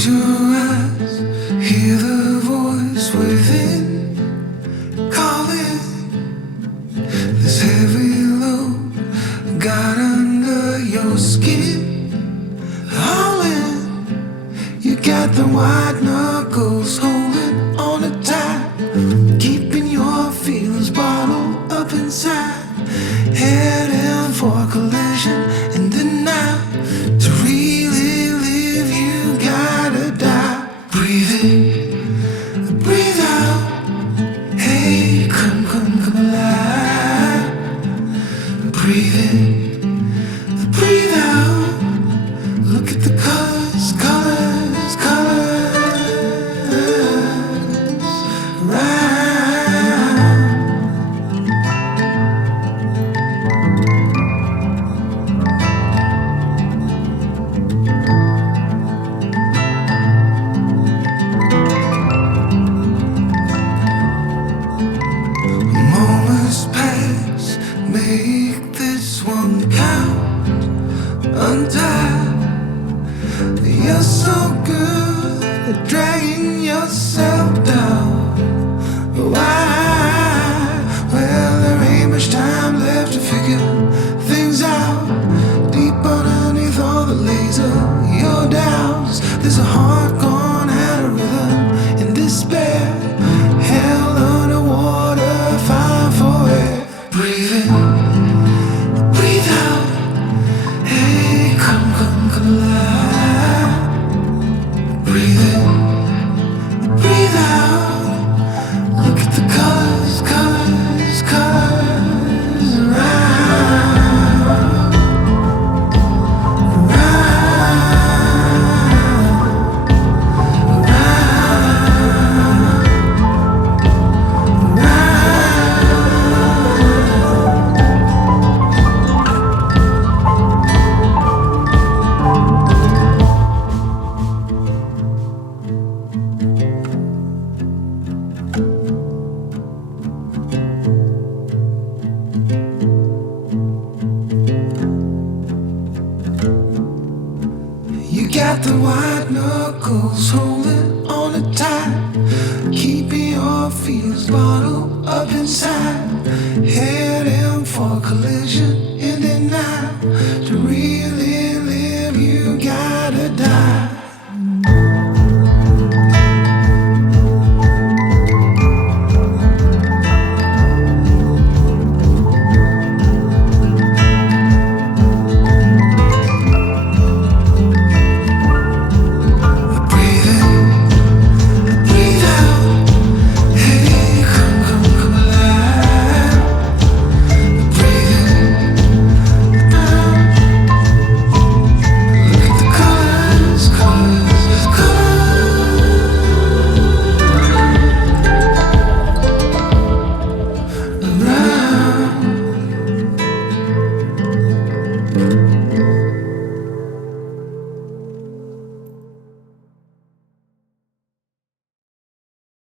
Close your eyes, hear the voice within calling. This heavy load got under your skin. All in, you got the white knuckles holding on it tight, keeping your feelings bottled up inside. Heading for collision and denial. To really live, you gotta die. Breathe in, breathe out. Hey, come alive. Breathe in, breathe out. Look at the colors, colors, colors. Right. Moments pass, make this one count. Untie. You're so good at dragging yourself down. Why? Well, there ain't much time left to figure things out. Deep underneath all the laser, your doubts. There's a heart gone out of rhythm in despair. Held underwater, fine for air. Breathe in, breathe out. Hey, come alive. Breathe in, breathe out. Look at the colors, colors, colors around. You got the white knuckles holding on it tight, keeping your feels bottled up inside. Heading for collision in the night.